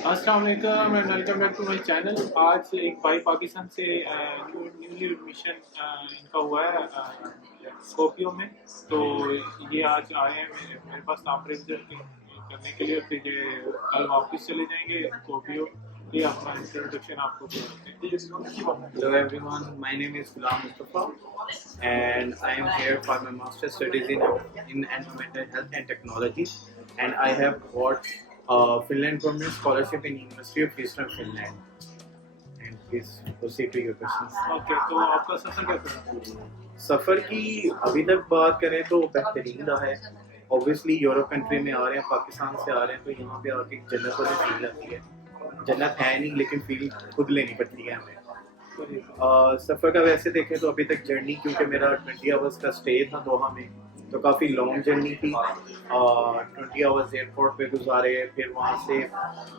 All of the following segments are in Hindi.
अस्सलाम वालेकुम and welcome back to my channel. आज एक भाई पाकिस्तान से न्यूली एडमिशन इनका हुआ है स्कॉर्पियो में। तो ये आज आए हैं मेरे पास नाम रजिस्टर करने के लिए, फिर ये कल वापस चले जाएंगे स्कॉर्पियो। ये अपना इंट्रोडक्शन आपको देते हैं। Hello everyone, my name is Ghulam Mustafa and I am here for my master's studies in environmental health and technology, and I have got a Finland government scholarship in University of Eastern Finland. And please proceed to your questions. Okay, तो आपका सफ़र कैसा रहा? सफ़र की अभी तक बात करें तो बेहतरीन रहा है। ऑब्वियसली यूरोप कंट्री में आ रहे हैं, पाकिस्तान से आ रहे हैं, तो यहाँ पे आके एक जन्नत वाली फील आती है। जन्नत है नहीं लेकिन फील खुद लेनी पड़ती है हमें। सफ़र का वैसे देखें तो अभी तक जर्नी, क्योंकि मेरा 20 आवर्स का स्टे था दोहा में, तो काफ़ी लॉन्ग जर्नी थी। 20 आवर्स एयरपोर्ट पे गुजारे, फिर वहाँ से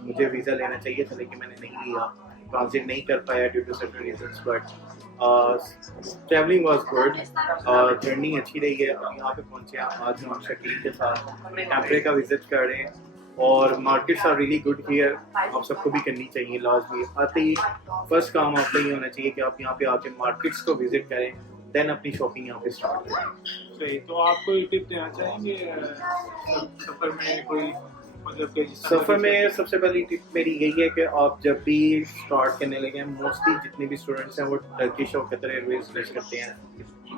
मुझे वीज़ा लेना चाहिए था लेकिन मैंने नहीं लिया, ट्रांजिट नहीं कर पाया due to certain reasons. But travelling was good, journey अच्छी रही है। अभी यहाँ पे पहुँचे हैं, आज हम शकील के साथ टेम्परे का विजिट कर रहे हैं और markets are really good here. आप सबको भी करनी चाहिए लाजमी। आते ही फर्स्ट काम आपका ये होना चाहिए कि आप यहाँ पे आके मार्केट्स को विजिट करें, देन अपनी शॉपिंग यहाँ पे स्टार्ट करें। सही, तो आप कोई टिप देना चाहेंगे सफ़र में? कोई मतलब कि सफ़र में सबसे पहली टिप मेरी यही है कि आप जब भी स्टार्ट करने लगे, मोस्टली जितने भी स्टूडेंट्स हैं वो टर्किश और कतर एयरवेज यूज करते हैं,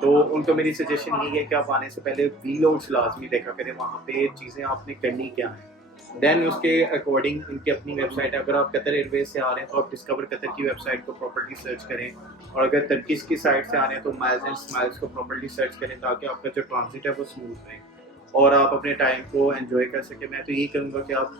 तो उनको मेरी सजेशन यही है कि आप आने से पहले वीलॉग्स लाजमी देखा करें, वहाँ पे चीज़ें आपने करनी क्या है, देन उसके अकॉर्डिंग इनकी अपनी वेबसाइट है। अगर आप कतर एयरवेज से आ रहे हैं तो आप डिस्कवर कतर की वेबसाइट को प्रॉपर्ली सर्च करें, और अगर टर्किश की साइट से आ रहे हैं तो माइल्स एंड स्माइल्स को प्रॉपर्ली सर्च करें ताकि आपका जो ट्रांजिट है वो स्मूथ रहे और आप अपने टाइम को एंजॉय कर सकें। मैं तो यही कहूँगा कि आप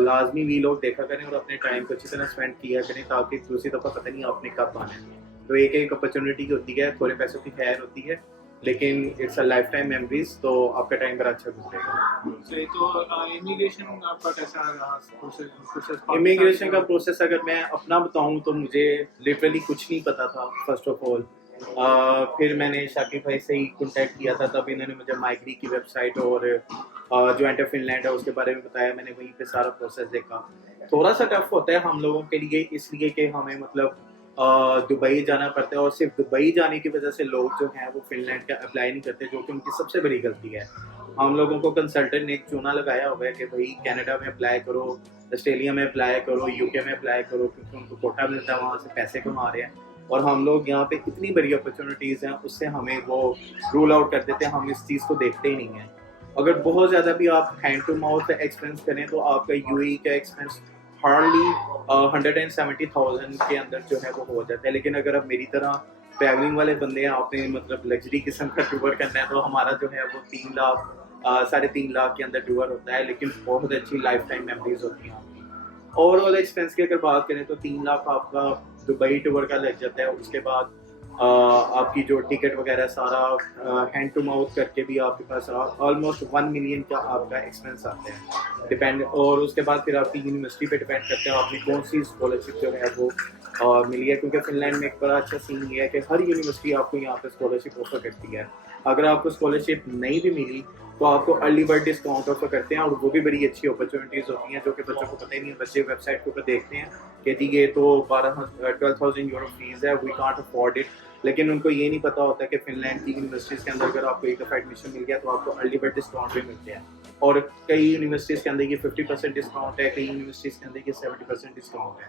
लाजमी वीलॉग देखा करें और अपने टाइम को अच्छी तरह स्पेंड किया करें, ताकि दूसरी दफ़ा पता नहीं आपने कब आना है। तो एक अपॉर्चुनिटी होती है, थोड़े पैसों की खैर होती है, लेकिन it's a life time memories, तो आपका टाइम बड़ा अच्छा गुजरेगा। सही, तो इमिग्रेशन आपका कैसा रहा प्रोसेस? इमिग्रेशन का प्रोसेस अगर मैं अपना बताऊं तो मुझे लिटरली कुछ नहीं पता था फर्स्ट ऑफ ऑल। फिर मैंने शाकिब भाई से ही कांटेक्ट किया था, तब इन्होंने मुझे माइग्री की वेबसाइट और जो एंटर फिनलैंड है उसके बारे में बताया। मैंने वहीं पे सारा प्रोसेस देखा। थोड़ा सा टफ होता है हम लोगों के लिए, इसलिए कि हमें मतलब दुबई जाना पड़ता है, और सिर्फ दुबई जाने की वजह से लोग जो हैं वो फिनलैंड का अप्लाई नहीं करते, जो कि उनकी सबसे बड़ी गलती है। हम लोगों को कंसल्टेंट ने एक चूना लगाया हुआ है कि भाई कनाडा में अप्लाई करो, ऑस्ट्रेलिया में अप्लाई करो, यूके में अप्लाई करो, क्योंकि उनको कोटा मिलता है, वहाँ से पैसे कमा रहे हैं। और हम लोग यहाँ पे इतनी बड़ी अपॉर्चुनिटीज़ हैं, उससे हमें वो रूल आउट कर देते हैं, हम इस चीज़ को देखते ही नहीं हैं। अगर बहुत ज़्यादा भी आप हैंड टू माउथ एक्सपेंस करें तो आपका यूएई का एक्सपेंस हार्डली 170,000 के अंदर जो है वो हो जाता है। लेकिन अगर आप मेरी तरह ट्रैवलिंग वाले बंदे हैं, आपने मतलब लग्जरी किस्म का टूर करना है, तो हमारा जो है वो 3 लाख 3.5 लाख के अंदर टूर होता है, लेकिन बहुत अच्छी लाइफ टाइम मेमोरीज होती हैं आपकी। ओवरऑल एक्सपेंस की अगर बात करें तो 3 लाख आपका दुबई टूर का लग जाता है। उसके बाद आपकी जो टिकट वगैरह सारा हैंड टू माउथ करके भी आपके पास ऑलमोस्ट 1 मिलियन का आपका एक्सपेंस आता है, डिपेंड। और उसके बाद फिर आपकी यूनिवर्सिटी पे डिपेंड करते हैं आपने कौन सी स्कॉलरशिप जो है वो मिली है, क्योंकि फिनलैंड में एक बड़ा अच्छा सीन ये है कि हर यूनिवर्सिटी आपको यहाँ पे स्कॉलरशिप ऑफर करती है। अगर आपको स्कॉलरशिप नहीं भी मिली तो आपको अर्ली बर्ड डिस्काउंट ऑफर करते हैं, और वो भी बड़ी अच्छी अपॉर्चुनिटीज़ होती हैं जो कि बच्चों को पता ही नहीं है। बच्चे वेबसाइट के ऊपर देखते हैं कि जी ये तो 12,000 यूरो फीस है, वी कांट अफोर्ड इट, लेकिन उनको ये नहीं पता होता कि फिनलैंड की यूनिवर्सिटीज़ के अंदर अगर आपको एक दफ़ा एडमिशन मिल गया तो आपको अर्ली बर्ड डिस्काउंट भी मिलते हैं। और कई यूनिवर्सिटीज़ के अंदर ये 50% डिस्काउंट है, कई यूनिवर्सिटीज़ के अंदर ये 70% डिस्काउंट है।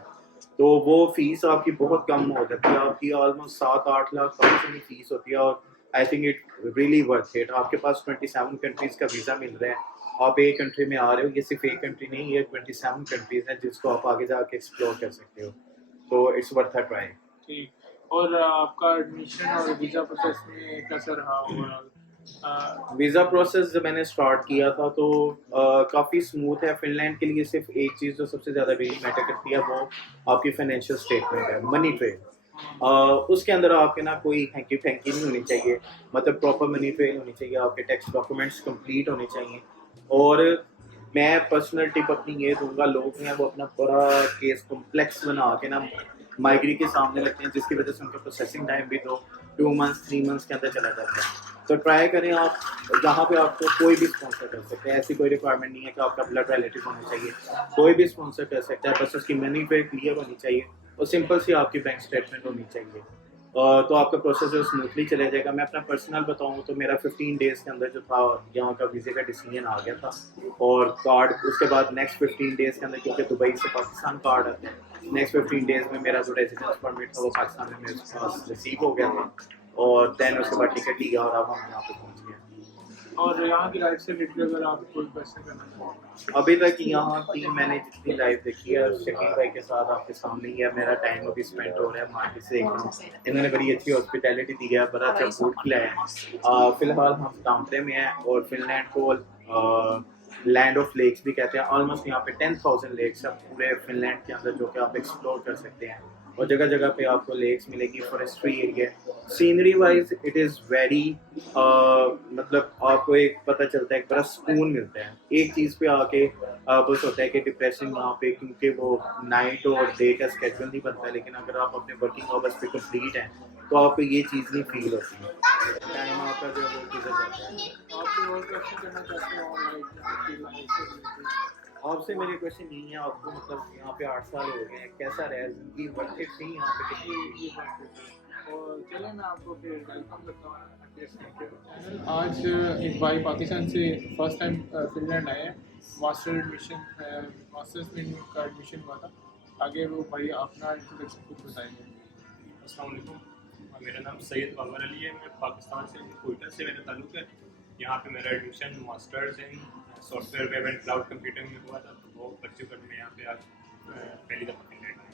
तो वो फीस आपकी बहुत कम हो जाती है, आपकी ऑलमोस्ट 7-8 लाख की फीस होती है। और I think it really worth it. आपके पास 27 कंट्रीज़ का वीज़ा मिल रहा है, आप एक कंट्री में आ रहे हो, ये सिर्फ एक कंट्री नहीं, ये 27 कंट्रीज़ हैं जिसको आप आगे जाके एक्सप्लोर कर सकते हो, तो इट्स वर्थ अ ट्राई। ठीक, और आपका एडमिशन और वीज़ा प्रोसेस में कैसा रहा ओवरऑल? वीज़ा प्रोसेस जब मैंने स्टार्ट किया था तो काफ़ी स्मूथ है। फिनलैंड के लिए सिर्फ एक चीज़ जो सबसे ज़्यादा रियली मैटर करती है वो आपकी फाइनेंशियल स्टेटमेंट है, मनी ट्रेल। उसके अंदर आपके ना कोई हैंकी फैंकी नहीं होनी चाहिए, मतलब प्रॉपर मनी ट्रेल होनी चाहिए, आपके टैक्स डॉक्यूमेंट्स कंप्लीट होने चाहिए। और मैं पर्सनल टिप अपनी ये दूंगा, लोग हैं वो अपना पूरा केस कॉम्प्लेक्स बना के ना माइग्री के सामने रखते हैं, जिसकी वजह से उनका प्रोसेसिंग टाइम भी 2 मंथ्स 3 मंथ्स के अंदर चला जाता है। तो ट्राई करें आप, जहाँ पे आपको कोई भी स्पॉन्सर कर सकते हैं, ऐसी कोई रिक्वायरमेंट नहीं है कि आपका ब्लड रिलेटिव होना चाहिए, कोई भी स्पॉन्सर कर सकता है, बस उसकी मनी पे क्लियर होनी चाहिए और सिंपल सी आपकी बैंक स्टेटमेंट होनी चाहिए। तो आपका प्रोसेस जो स्मूथली चला जाएगा। मैं अपना पर्सनल बताऊँ तो मेरा 15 डेज़ के अंदर जो था यहाँ का वीज़े का डिसीजन आ गया था, और कार्ड उसके बाद नेक्स्ट 15 डेज़ के अंदर, क्योंकि दुबई से पाकिस्तान कार्ड आता है, नेक्स्ट 15 डेज़ में मेरा जो रेजिडेंस परमिट था वो पाकिस्तान में मेरे पास रिसीव हो गया था, और दैन उसके बाद टिकट लिया और अब हम यहाँ पे पहुँच गए। और यहाँ की लाइफ से रिलेटेड अगर आप कोई क्वेश्चन करना चाहें? अभी तक यहाँ की मैंने जितनी लाइफ देखी है, शकील भाई के साथ आपके सामने ही है, मेरा टाइम अभी स्पेंड हो रहा है मार्केट से। इन्होंने बड़ी अच्छी हॉस्पिटैलिटी दी है, बड़ा अच्छा फूड खिलाया है। फिलहाल हम टाम्परे में हैं, और फिनलैंड को लैंड ऑफ लेक्स भी कहते हैं। ऑलमोस्ट यहाँ पे 10,000 लेक्स है पूरे फिनलैंड के अंदर, जो कि आप एक्सप्लोर कर सकते हैं, और जगह जगह पे आपको लेक्स मिलेगी, forestry area. Scenery wise it is very, मतलब आपको एक पता चलता है, एक बड़ा सुकून मिलता है। एक चीज़ पे आके बस होता है कि डिप्रेशन यहाँ पे, क्योंकि वो नाइट और डे का स्केड्यूल नहीं बनता है, लेकिन अगर आप अपने वर्किंग आवर्स पे कंप्लीट हैं तो आपको ये चीज़ नहीं फील होती है, टाइम आपका जो है वो गुजर जाता है। आप कोई और क्वेश्चन करना चाहते हो ऑनलाइन आपकी लाइफ से रिलेटेड? आपसे मेरे क्वेश्चन यही है, आपको मतलब यहाँ पे 8 साल हो गए हैं, कैसा रहा जिंदगी, वर्थ इट थी यहाँ पे कितनी? ये बात है। और चलिए मैं आपको फिर वेलकम करता हूँ आपके चैनल। आज एक भाई पाकिस्तान से फर्स्ट टाइम फिनलैंड आए हैं, मास्टर्स में का एडमिशन हुआ था। आगे वो भाई अपना इंट्रोडक्शन खुद बताएंगे। अस्सलाम वालेकुम, मेरा नाम सैयद बाबर अली है। मैं पाकिस्तान से कोयटा से मेरा ताल्लुक़ है। यहाँ पे मेरा admission masters in software web and cloud computing में हुआ था, तो वो परस्यू करने में यहाँ पे आज पहली दफ़ा फिनलैंड में।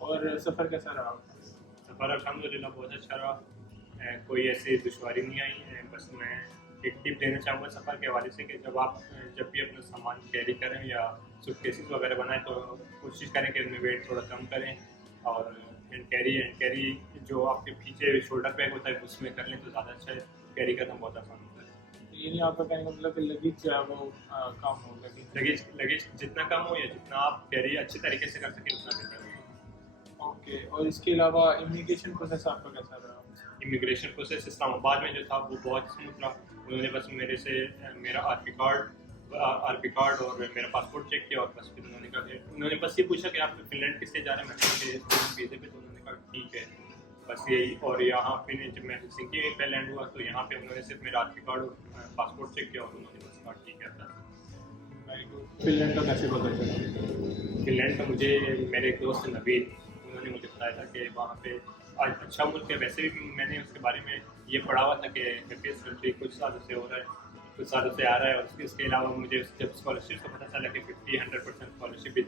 और सफ़र कैसा रहा आपका? सफ़र अल्हम्दुलिल्लाह बहुत अच्छा रहा, कोई ऐसी दुश्वारी नहीं आई है। बस मैं एक टिप देना चाहूँगा सफ़र के हवाले से कि जब भी अपना सामान कैरी करें या सूटकेसेस वगैरह बनाएं, तो कोशिश करें कि उनमें वेट थोड़ा कम करें, और हैंड कैरी जो आपके पीछे शोल्डर बैग होता है उसमें कर लें तो ज़्यादा अच्छा है। कैरी करना बहुत आसान होता है। ये नहीं आपका कहने का मतलब कि लगेज जो है वो कम हो, लगेज जितना कम हो या जितना आप कैरी अच्छे तरीके से कर सकें उतना बेहतर है। ओके। और इसके अलावा इमिग्रेशन प्रोसेस आपका कैसा रहा? इमिग्रेशन प्रोसेस इस्लामाबाद में जो था वो बहुत स्मूथ रहा। उन्होंने बस मेरे से मेरा आरपी कार्ड और मेरा पासपोर्ट चेक किया, और बस फिर उन्होंने बस ये पूछा कि आप फिनलैंड किससे जा रहे हैं। मैंने कहा वीज़े पे, तो उन्होंने कहा ठीक है, बस यही। और यहाँ फिर जब मैं हेलसिंकी में लैंड हुआ तो यहाँ पे उन्होंने सिर्फ मेरा आरपी कार्ड और पासपोर्ट चेक किया, और उन्होंने बस कहा ठीक है अपना। फिनलैंड का कैसे पता चला? फिनलैंड का मुझे मेरे एक दोस्त नवीद, उन्होंने मुझे बताया था कि वहाँ पे आज अच्छा मुल्क है। वैसे भी मैंने उसके बारे में ये पढ़ा हुआ था कि हैप्पीएस्ट कंट्री कुछ सालों से हो रहा है, कुछ सालों से आ रहा है। और इसके अलावा मुझे जब स्कॉलरशिप का पता चला कि 50-100% स्कॉलरशिप भी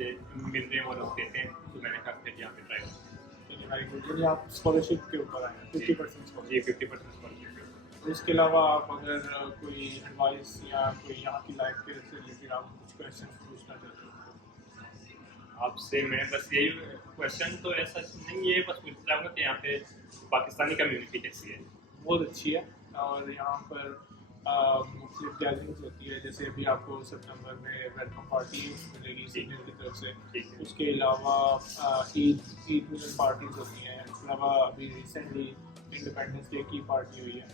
मिल रहे हैं और लोग देते हैं, तो मैंने कहा फिर यहाँ पे ट्राई चलिए आप स्कॉलरशिप के ऊपर आए हैं, 50% जी, स्कॉलरशिप। 50% स्कॉलरशिप। तो इसके अलावा आप अगर कोई एडवाइस या कोई यहाँ की लाइफ के से रिलेटेड आप कुछ क्वेश्चन पूछना चाहते हो? आपसे मैं बस यही क्वेश्चन तो ऐसा नहीं है, बस पूछना चाहूँगा कि यहाँ पे पाकिस्तानी कम्युनिटी कैसी है? बहुत अच्छी है, और यहाँ पर मुख्तलिफ गैदरिंग्स होती है। जैसे अभी आपको सितंबर में वेलकम पार्टी मिलेगी सीनियर की तरफ से। उसके अलावा ईद मिलन पार्टीज होती हैं। इसके अलावा अभी रिसेंटली इंडिपेंडेंस डे की पार्टी हुई है।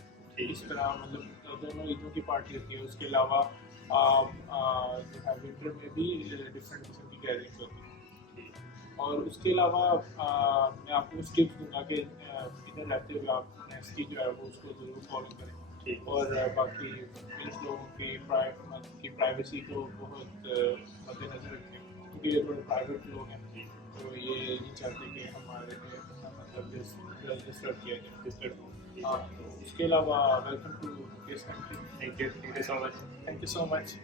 इस तरह मतलब दोनों ईदों की पार्टी होती है। उसके अलावा जो है विंटर में भी डिफरेंट किस्म की गैदरिंग्स होती हैं। और उसके अलावा मैं आपको कुछ टिप्स दूंगा कि इधर रहते हुए आप नेक्स्ट जो है वो उसको ज़रूर फॉलो करें। और बाकी इन लोगों की प्राइवेसी को बहुत मद्देनजर रखें, क्योंकि ये थोड़े प्राइवेट लोग हैं, तो ये नहीं चाहते कि हमारे मतलब डिस्टर्ब किया जाए। तो उसके अलावा welcome to this country. Thank you so much. Thank you so much.